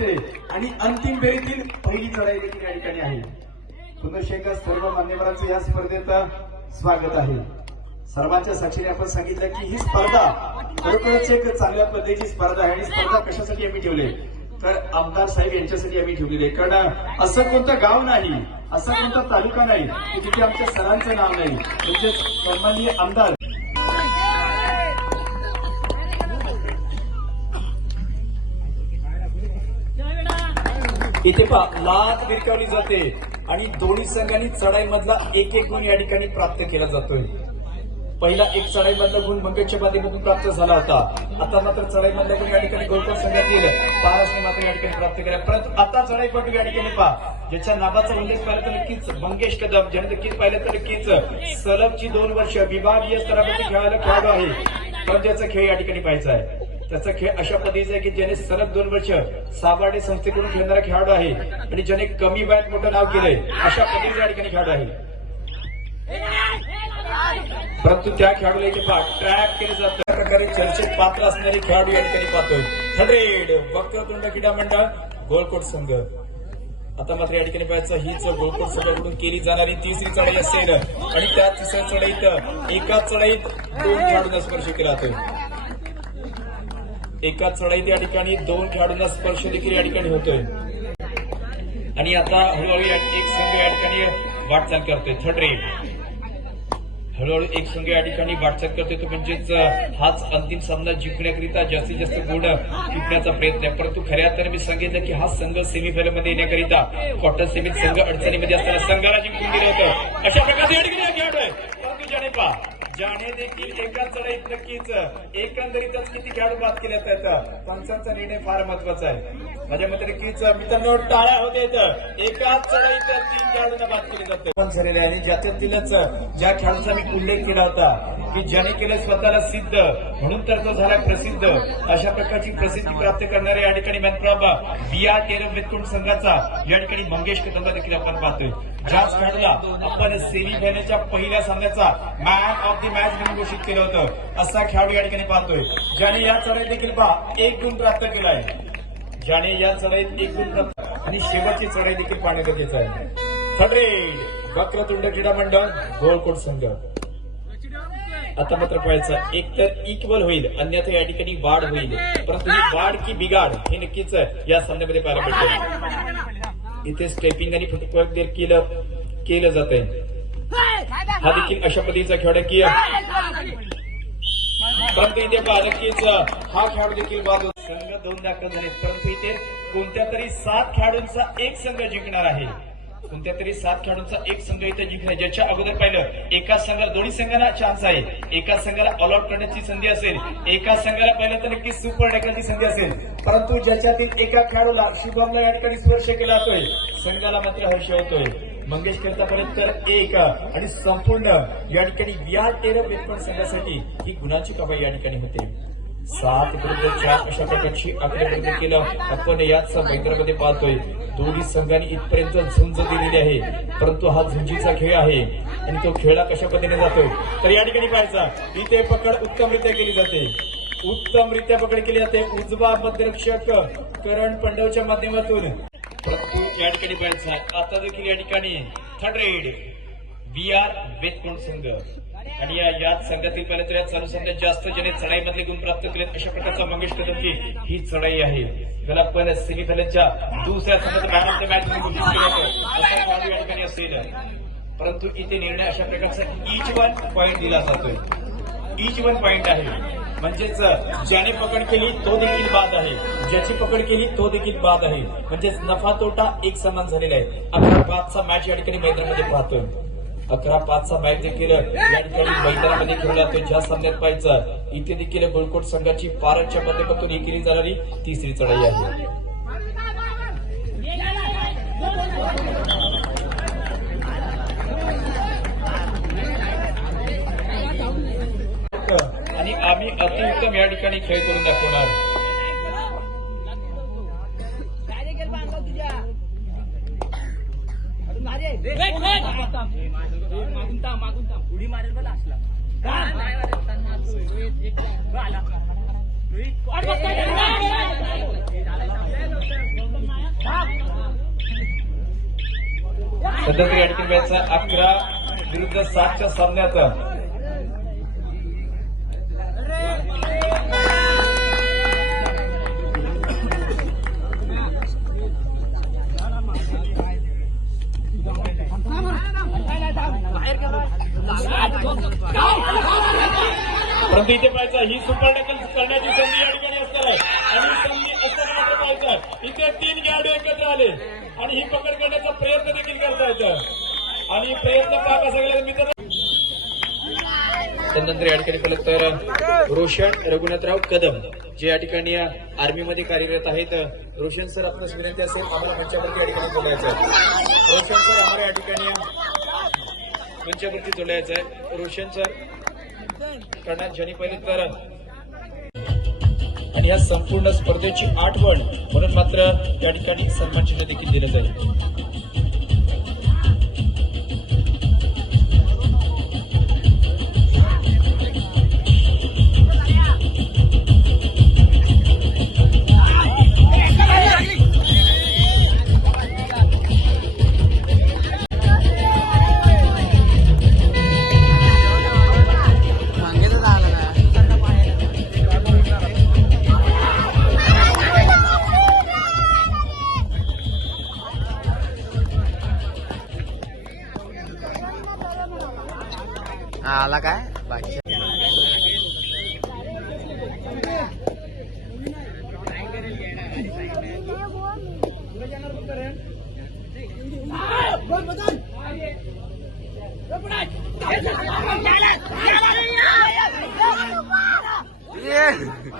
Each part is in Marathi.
आणि अंतिम फेरीतील पहिली चढाई देखील या ठिकाणी आहे. पुनश्च सर्व मान्यवरांचं या स्पर्धेत स्वागत आहे. सर्वांच्या साक्षीने आपण सांगितलं की ही स्पर्धा खरोखरच एक चांगल्या पद्धतीची स्पर्धा आहे आणि स्पर्धा कशासाठी आम्ही ठेवले तर आमदार साहेब यांच्यासाठी आम्ही ठेवलेली आहे. कारण असं कोणतं गाव नाही असा कोणता तालुका नाही की जिथे आमच्या सरांचं नाव नाही. म्हणजेच सन्माननीय आमदार इथे पहा लात भिरकावली जाते आणि दोन्ही संघांनी चढाई मधला एक एक गुण या ठिकाणी प्राप्त केला जातोय. पहिला एक चढाई मधला गुण मंगेशच्या माध्यमातून प्राप्त झाला होता. आता मात्र चढाई मधला गुण या ठिकाणी गोलकोट संघातील पारसने मात्र या ठिकाणी प्राप्त केला. परंतु आता चढाईपटू या ठिकाणी पहा ज्याच्या नावाचा उल्लेख पाहिला तर नक्कीच मंगेश कदम ज्याने नक्कीच पाहिलं तर नक्कीच सलगची दोन वर्ष विभागीय स्तरावरती खेळायला खेळाडू आहे. पण त्याचा खेळ या ठिकाणी पाहायचा आहे. त्याचा खेळ अशा पद्धतीचा आहे की ज्याने सलग दोन वर्ष साबार्डे संस्थेकडून खेळणारा खेळाडू आहे आणि ज्याने कमी वयात मोठं नाव केलंय अशा पद्धतीचा या ठिकाणी खेळाडू आहे. परंतु त्या खेळाडूला इथे ट्रॅप केले जात. प्रकारे चर्चेत पात्र असणारे खेळाडू या ठिकाणी पाहतोय. हंड्रेड वक्रतुंड क्रीडा मंडळ गोलकोट संघ. आता मात्र या ठिकाणी पाहायचं हीच गोलकोट संघाकडून केली जाणारी तिसरी चढाई असेल आणि त्या तिसऱ्या चढाईत एकाच चढाईत दोन खेळाडूंना स्पर्श केला जातोय. एका चढाईत या ठिकाणी दोन खेळाडूंना स्पर्श देखील या ठिकाणी होतोय. आणि आता हळूहळू एक संघ या ठिकाणी वाटचाल करतोय. थर्ड रेड हळूहळू एक संघ या ठिकाणी वाटचाल करतोय. तो म्हणजेच हाच अंतिम सामना जिंकण्याकरिता जास्तीत जास्त गुण टिकण्याचा प्रयत्न आहे. परंतु खऱ्या अर्थाने मी सांगितलं की हा संघ सेमीफायनलमध्ये येण्याकरिता क्वार्टर सेमीत संघ अडचणीमध्ये असताना संघाला जिंकून दिलं होतं. अशा प्रकारचे या ठिकाणी खेळाडू आहे. ज्याने जाणे देखील एकाच लढाईत नक्कीच एकंदरीतच किती खेळाडू बाद केल्या त्याचा पंचांचा निर्णय फार महत्त्वाचा आहे. माझ्या मते नक्कीच मित्रांनो टाळ्या होते एकाच चढाईत तीन खेळाडूंना बाद केली जाते. पण झालेले आणि ज्याच्यातीलच ज्या खेळाडूचा मी उल्लेख केला होता की ज्याने केलं स्वतःला सिद्ध म्हणून तर तो झाला प्रसिद्ध. अशा प्रकारची प्रसिद्धी प्राप्त करणारे या ठिकाणी मॅनप्रॉब बी आर केरम वेतकुंड संघाचा या ठिकाणी मंगेश कदमला देखील आपण पाहतोय. ज्याच खेळाडूला आपण सेमीफायनलच्या पहिल्या सामन्याचा मॅन ऑफ द मॅच म्हणून घोषित केलं होतं. असा खेळाडू या ठिकाणी पाहतोय. ज्याने या चढाई देखील पहा एक गुण प्राप्त केला आहे. ज्याने या चढाईत एक गुण आणि शेवटची चढाई देखील पाहणे गरजेचं आहे. थर्ड रेड वक्रतुंड क्रीडा मंडळ गोळकोट संघ. आता मात्र पाहायचं एक तर इक्वल होईल अन्यथा या ठिकाणी वाढ होईल. परंतु ही वाढ की बिघाड हे नक्कीच या सामन्यामध्ये पाहायला भेटेल इथे स्टेपिंग आणि फुटवर्क देखील केलं जात आहे हा देखील अशा पद्धतीचा खेळ की परंतु इथे पहा हा खेळाडू देखील बाद संघ दोन दाखल झाले परंतु इथे कोणत्या तरी सात खेळाडूंचा एक संघ जिंकणार आहे? कोणत्या तरी सात खेळाडूंचा एक संघ इथे जिंकणार ज्याच्या अगोदर पाहिलं एका संघाला दोन्ही संघाला चान्स आहे. एका संघाला ऑल आउट करण्याची संधी असेल. एका संघाला पाहिलं तर नक्की सुपर ढकलण्याची संधी असेल. परंतु ज्याच्यातील एका खेळाडूला शुभमला या ठिकाणी स्पर्श केला जातोय संघाला मात्र हर्ष होतोय. मंगेश करतापर्यंत एक आणि संपूर्ण या ठिकाणी या तेरा वेतपण संघासाठी ही गुणाची कमाई या ठिकाणी होते. सात विरुद्ध चार अशा प्रकारची आकडेवारी केलं. आपण याच मैदानामध्ये पाहतोय. दोन्ही संघांनी इथपर्यंत झुंज दिलेली आहे. परंतु हा झुंजीचा खेळ आहे. आणि तो खेळा कशा पद्धतीने जातोय तर या ठिकाणी पाहायचा. इथे पकड उत्तमरित्या केली जाते. उत्तमरित्या पकड केली जाते. उजवा मध्यरक्षक करण पंडवच्या माध्यमातून. परंतु या ठिकाणी पाहायचा. आता देखील या ठिकाणी. थर्ड रेड बी आर वेतकोंड संघ आणि या याच संघातील पाहिलं तर या चालू सामन्यात जास्त ज्याने चढाईमधले गुण प्राप्त केले अशा प्रकारचा मंगेश कदमची ही चढाई आहे. त्याला पण सेमीफायनलच्या दुसऱ्या संघात मॅन ऑफ द मॅच म्हणून घोषित या ठिकाणी असेल. परंतु इथे निर्णय अशा प्रकारचा इच वन पॉईंट दिला जातोय. इच वन पॉईंट आहे. म्हणजेच ज्याने पकड केली तो देखील बाद आहे. ज्याची पकड केली तो देखील बाद आहे. म्हणजेच नफा तोटा एक समान झालेला आहे. अकरा पाचचा मॅच या ठिकाणी मैदानामध्ये पाहतोय. अकरा पाचचा मॅच देखील या ठिकाणी मैदानामध्ये खेळला जातोय. ज्या सामन्यात पाहायचा इथे देखील गोलकोट संघाची पारच्या माध्यमातून ही केली जाणारी तिसरी चढाई आहे. आणि आम्ही अतिउत्तम या ठिकाणी खेळ करून दाखवणार. सध्या तरी या अकरा विरुद्ध सातच्या सामन्यात. परंतु इथे पाहायचं ही सुपर टॅकल करण्याची संधी या ठिकाणी असणार आहे आणि ही संधी असताना मात्र पाहायचं इथे तीन खेळाडू एकत्र आले. आणि ही पकड करण्याचा प्रयत्न देखील करता येतं आणि प्रयत्न पहा कसा गेला मित्र त्यानंतर या ठिकाणी पाहिलं तर रोशन रघुनाथराव कदम जे या ठिकाणी आर्मीमध्ये कार्यरत आहेत. रोशन सर आपणास विनंती असेल आम्हाला मंचावरती या ठिकाणी बोलायचं रोशन सर आम्हाला या ठिकाणी मंचावरती जोडायचं आहे. रोशन सर करण्यात ज्यांनी पहिले तर आणि या संपूर्ण स्पर्धेची आठवण म्हणून मात्र या ठिकाणी सन्मानचिन्ह देखील दिलं जाईल. आला काय? बाकी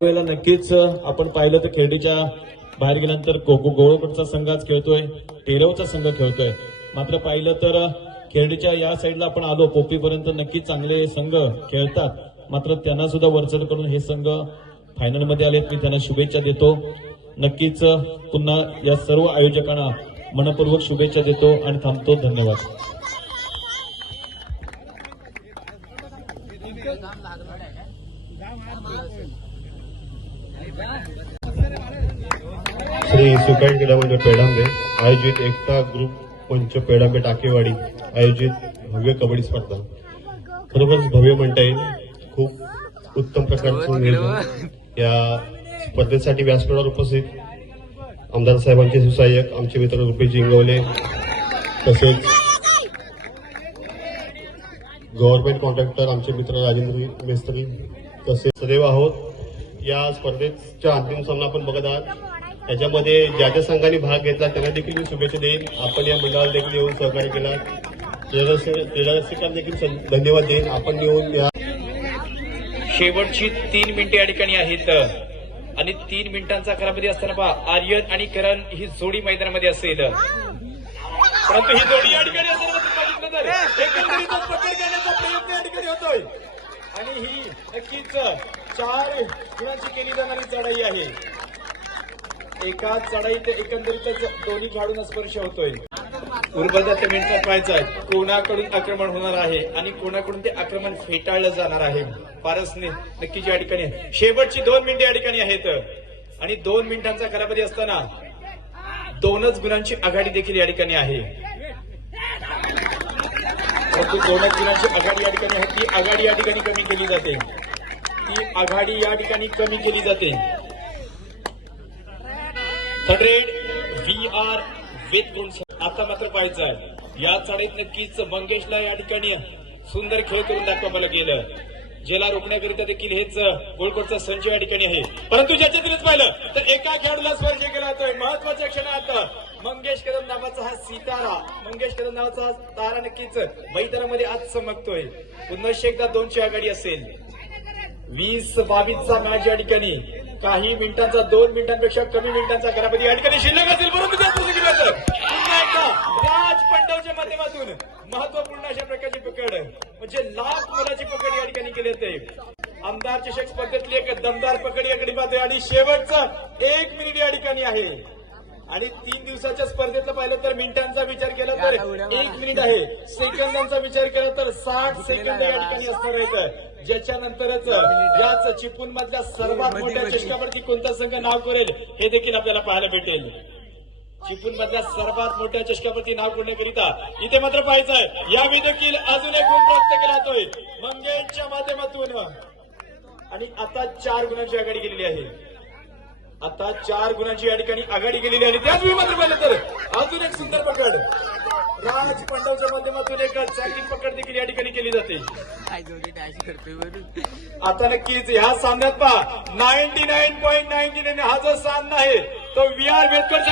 वेळेला नक्कीच आपण पाहिलं तर खेळडीच्या बाहेर गेल्यानंतर कोको गोळोकडचा संघ आज खेळतोय टेरवचा संघ खेळतोय. मात्र पाहिलं तर खेळडीच्या या साईडला आपण आलो पोपीपर्यंत नक्कीच चांगले संघ खेळतात. मात्र त्यांना सुद्धा वरचढ करून हे संघ फायनलमध्ये आलेत. मी त्यांना शुभेच्छा देतो. नक्कीच पुन्हा या सर्व आयोजकांना मनपूर्वक शुभेच्छा देतो आणि थांबतो. धन्यवाद. श्री सुकाईट क्रीडा मंडळ पेडांबे आयोजित एकता ग्रुप मंच पेडांबे टाकेवाडी आयोजित भव्य कबड्डी स्पर्धा. खरोखरच भव्य म्हणता येईल. खूप उत्तम प्रकारचं नियोजन. या स्पर्धेसाठी व्यासपीठावर उपस्थित आमदार साहेबांचे सुसहाय्यक आमचे मित्र रुपेश जिंगवले तसेच गव्हर्नमेंट कॉन्ट्रॅक्टर आमचे मित्र राजेंद्र मेस्त्री तसेच सदैव आहोत. या स्पर्धेच्या अंतिम सामना आपण बघत आहात. त्याच्यामध्ये ज्या ज्या संघाने भाग घेतला त्यांना देखील मी शुभेच्छा देईन. आपण या मंडळाला देखील येऊन सहकार्य केला. क्रीडारसिकांना देखील सं- धन्यवाद देईन. आपण येऊन या शेवटची तीन मिनिटे या ठिकाणी आहेत. आणि तीन मिनिटांचा करामध्ये असताना पहा आर्यन आणि करण ही जोडी मैदानामध्ये असेल. परंतु ही जोडी या ठिकाणी करण्याचा प्रयत्न या ठिकाणी होतोय. आणि ही नक्कीच चार गुणांची केली जाणारी चढाई आहे. एका चढाईत एकंदरीतच दोन्ही खेळाडूंना स्पर्श होतोय. उर्बदात मिनिटचा पाहायचा आहे कोणाकडून आक्रमण होणार आहे आणि कोणाकडून ते आक्रमण फेटाळलं जाणार आहे? पारसने नक्कीच या ठिकाणी शेवटची दोन मिनिटे या ठिकाणी आहेत. आणि दोन मिनिटांचा खराबरी असताना दोनच गुणांची आघाडी देखील या ठिकाणी आहे. परंतु दोनच गुणांची आघाडी या ठिकाणी आहे. ती आघाडी या ठिकाणी कमी केली जाते. ती आघाडी या ठिकाणी कमी केली जाते. हंड्रेड व्ही आर विथ गुण आता मात्र पाहायचं आहे. या चढाईत नक्कीच मंगेशला या ठिकाणी सुंदर खेळ करून दाखवायला गेलं. ज्याला रोखण्याकरिता देखील हेच गोलकोटचा संच या ठिकाणी आहे. परंतु ज्याच्यातच पाहिलं तर एका खेळाडूला स्पर्श केला जातोय. महत्त्वाच्या क्षणात मंगेश कदम नावाचा हा सितारा मंगेश कदम नावाचा हा तारा नक्कीच मैदानामध्ये आज चमकतोय. पुन्हा एकदा दोनशे आघाडी असेल. वीस बावीसचा मॅच या ठिकाणी. काही मिनिटांचा दोन मिनिटांपेक्षा कमी मिनिटांचा कालावधी या ठिकाणी शिल्लक असेल परंतु पुन्हा एकदा राज पंडवच्या माध्यमातून महत्त्वपूर्ण अशा प्रकारची पकड. म्हणजे लाख मुलाची पकड या ठिकाणी केली जाते. आमदार चषक स्पर्धेतली एक दमदार पकड याकडे पाहतोय. आणि शेवटचं एक मिनिट या ठिकाणी आहे. आणि तीन दिवसाच्या स्पर्धेतलं पाहिलं तर मिनिटांचा विचार केला तर एक मिनिट आहे. सेकंदांचा विचार केला तर साठ सेकंद या ठिकाणी असणार आहेत. ज्याच्यानंतरच याच चिपून मधल्या सर्वात मोठ्या चषकावरती कोणता संघ नाव करेल हे देखील आपल्याला पाहायला भेटेल. चिपून मधल्या सर्वात मोठ्या चषकावरती नाव करण्याकरिता इथे मात्र पाहायचं आहे. यावेळी देखील अजून एक गुण प्राप्त केला जातोय. मंगेशच्या माध्यमातून. आणि आता चार गुणांची आघाडी गेलेली आहे. आता चार गुणांची या ठिकाणी आघाडी गेलेली आहे. त्याच वेळी मात्र पाहिलं तर अजून एक सुंदर पकड. राज पांडवच्या माध्यमातून एक चांगली पकड देखील या ठिकाणी केली जाते. आता नक्कीच ह्या सामन्यात पहा ninety nine point ninety nine हा जो सामना आहे तो व्ही आर बेदकर